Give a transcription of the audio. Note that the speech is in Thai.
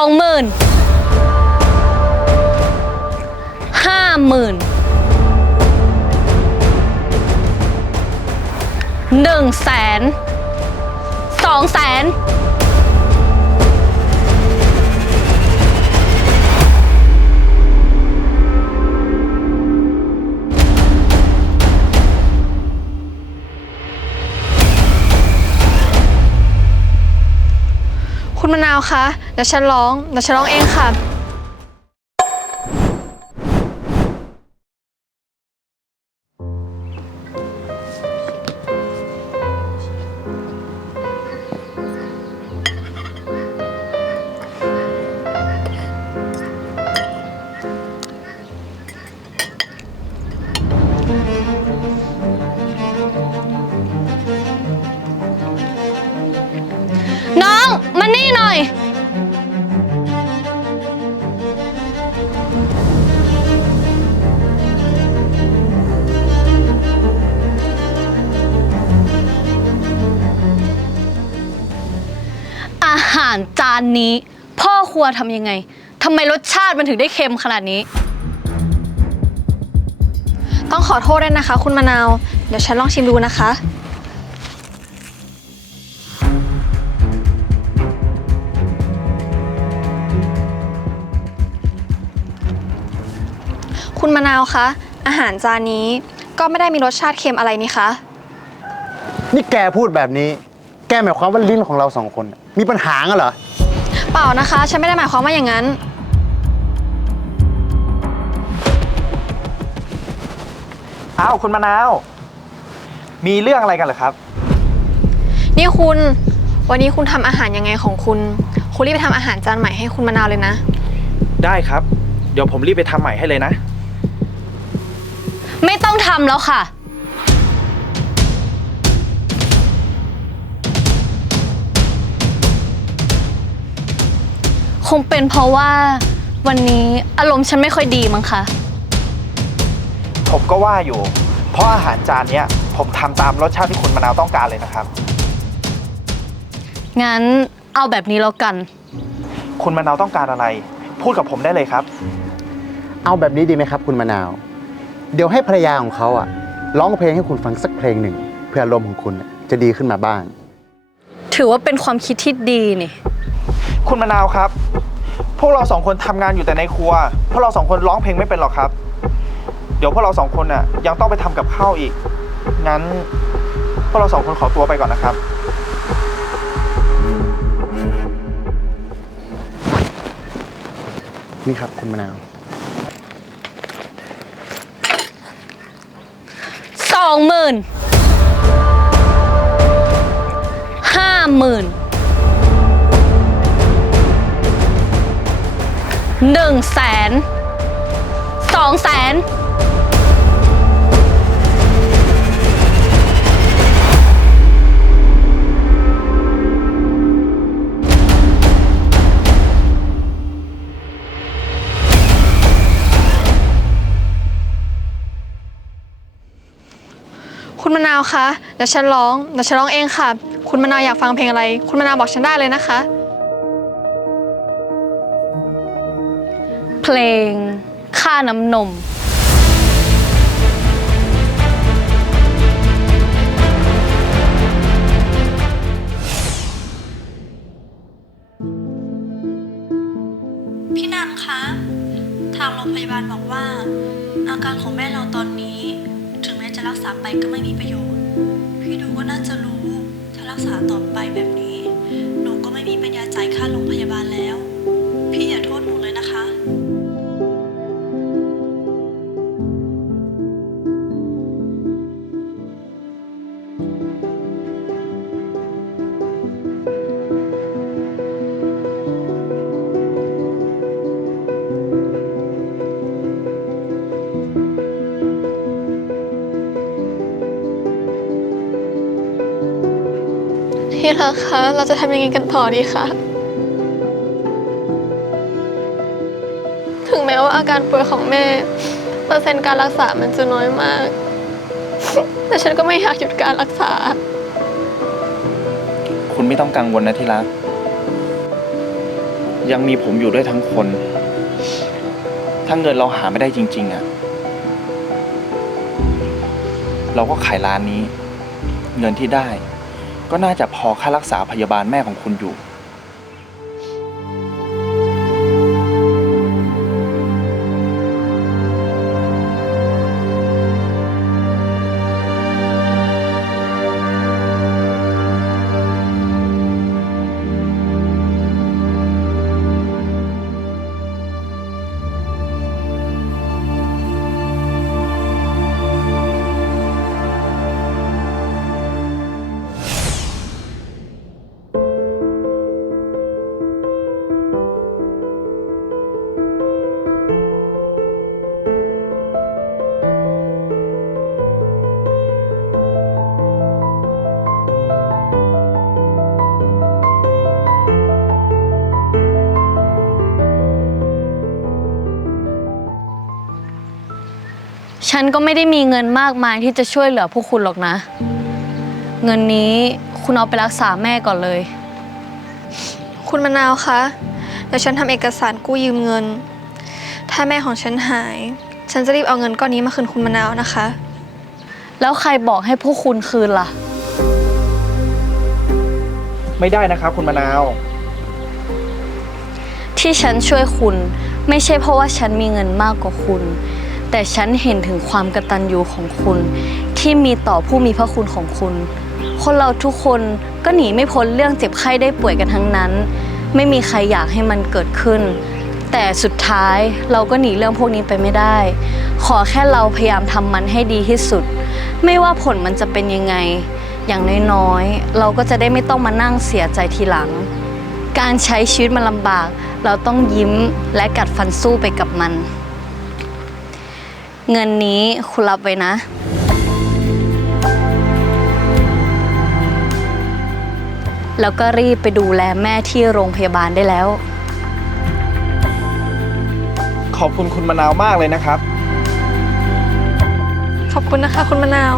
องหมื่นห้าหมื่นหนึ่งแสนสองแสนาคะเดี๋ยวฉันร้องเดี๋ยวฉันร้องเองค่ะารจานนี้ พ่อครัวทำยังไงทำไมรสชาติมันถึงได้เค็มขนาดนี้ ต้องขอโทษด้วยนะคะ คุณมะนาว เดี๋ยวฉันลองชิมดูนะคะ คุณมะนาวคะ อาหารจานนี้ก็ไม่ได้มีรสชาติเค็มอะไรนี่คะ นี่แกพูดแบบนี้ แกหมายความว่าลิ้นของเราสองคนน่ะมีปัญหางั้นเหรอ เปล่านะคะ ฉันไม่ได้หมายความว่าอย่างนั้น อ้าวคุณมะนาว มีเรื่องอะไรกันเหรอครับ นี่คุณ วันนี้คุณทำอาหารยังไงของคุณ คุณรีบไปทำอาหารจานใหม่ให้คุณมะนาวเลยนะ ได้ครับ เดี๋ยวผมรีบไปทำใหม่ให้เลยนะ ไม่ต้องทำแล้วค่ะ คงเป็นเพราะว่าวันนี้อารมณ์ฉันไม่ค่อยดีมั้งคะ ผมก็ว่าอยู่ เพราะอาหารจานเนี้ยผมทำตามรสชาติที่คุณมะนาวต้องการเลยนะครับ งั้นเอาแบบนี้แล้วกัน คุณมะนาวต้องการอะไร พูดกับผมได้เลยครับ เอาแบบนี้ดีไหมครับคุณมะนาว เดี๋ยวให้ภรรยาของเขาอะร้องเพลงให้คุณฟังสักเพลงหนึ่ง เพื่ออารมณ์ของคุณน่ะจะดีขึ้นมาบ้าง ถือว่าเป็นความคิดที่ดีนี่ คุณมะนาวครับ พวกเราสองคนทำงานอยู่แต่ในครัว พวกเราสองคนร้องเพลงไม่เป็นหรอกครับ เดี๋ยวพวกเราสองคนน่ะยังต้องไปทำกับข้าวอีก งั้น พวกเราสองคนขอตัวไปก่อนนะครับ นี่ครับคุณมะนาว สองหมื่นห้าหมื่น หนึ่งแสนสองแสนคุณมะนาวคะเดี๋ยวฉันร้องเดี๋ยวฉันร้องเองค่ะ คุณมะนาวอยากฟังเพลงอะไร คุณมะนาวบอกฉันได้เลยนะคะ เพลง ค่าน้ำนม พี่นันคะ ทางโรงพยาบาลบอกว่า อาการของแม่เราตอนนี้ ถึงแม้จะรักษาไปก็ไม่มีประโยชน์ พี่ดูก็น่าจะรู้ ถ้ารักษาต่อไปแบบนี้ หนูก็ไม่มีปัญญาจ่ายค่าโรงพยาบาลแล้ว พี่อย่าโทษหนู ที่รักคะ เราจะทำยังไงกันต่อดีคะถึงแม้ว่าอาการป่วยของแม่เปอร์เซ็นต์การรักษามันจะน้อยมาก แต่ฉันก็ไม่อยากหยุดการรักษา คุณไม่ต้องกังวลนะที่รัก ยังมีผมอยู่ด้วยทั้งคน ถ้าเงินเราหาไม่ได้จริง ๆอะเราก็ขายร้านนี้ เงินที่ได้ ก็น่าจะพอค่ารักษาพยาบาลแม่ของคุณอยู่ ฉันก็ไม่ได้มีเงินมากมายที่จะช่วยเหลือพวกคุณหรอกนะ เงินนี้คุณเอาไปรักษาแม่ก่อนเลย คุณมะนาวคะเดี๋ยวฉันทำเอกสารกู้ยืมเงิน ถ้าแม่ของฉันหาย ฉันจะรีบเอาเงินก้อนนี้มาคืนคุณมะนาวนะคะ แล้วใครบอกให้พวกคุณคืนล่ะ ไม่ได้นะครับ คุณมะนาว ที่ฉันช่วยคุณ ไม่ใช่เพราะว่าฉันมีเงินมากกว่าคุณ แต่ฉันเห็นถึงความกตัญญูของคุณ ที่มีต่อผู้มีพระคุณของคุณ คนเราทุกคนก็หนีไม่พ้นเรื่องเจ็บไข้ได้ป่วยกันทั้งนั้น ไม่มีใครอยากให้มันเกิดขึ้น แต่สุดท้ายเราก็หนีเรื่องพวกนี้ไปไม่ได้ ขอแค่เราพยายามทำมันให้ดีที่สุด ไม่ว่าผลมันจะเป็นยังไง อย่างน้อยๆ เราก็จะได้ไม่ต้องมานั่งเสียใจทีหลัง การใช้ชีวิตมันลำบาก เราต้องยิ้มและกัดฟันสู้ไปกับมัน เงินนี้คุณรับไว้นะ แล้วก็รีบไปดูแลแม่ที่โรงพยาบาลได้แล้ว ขอบคุณคุณมะนาวมากเลยนะครับ ขอบคุณนะคะ คุณมะนาว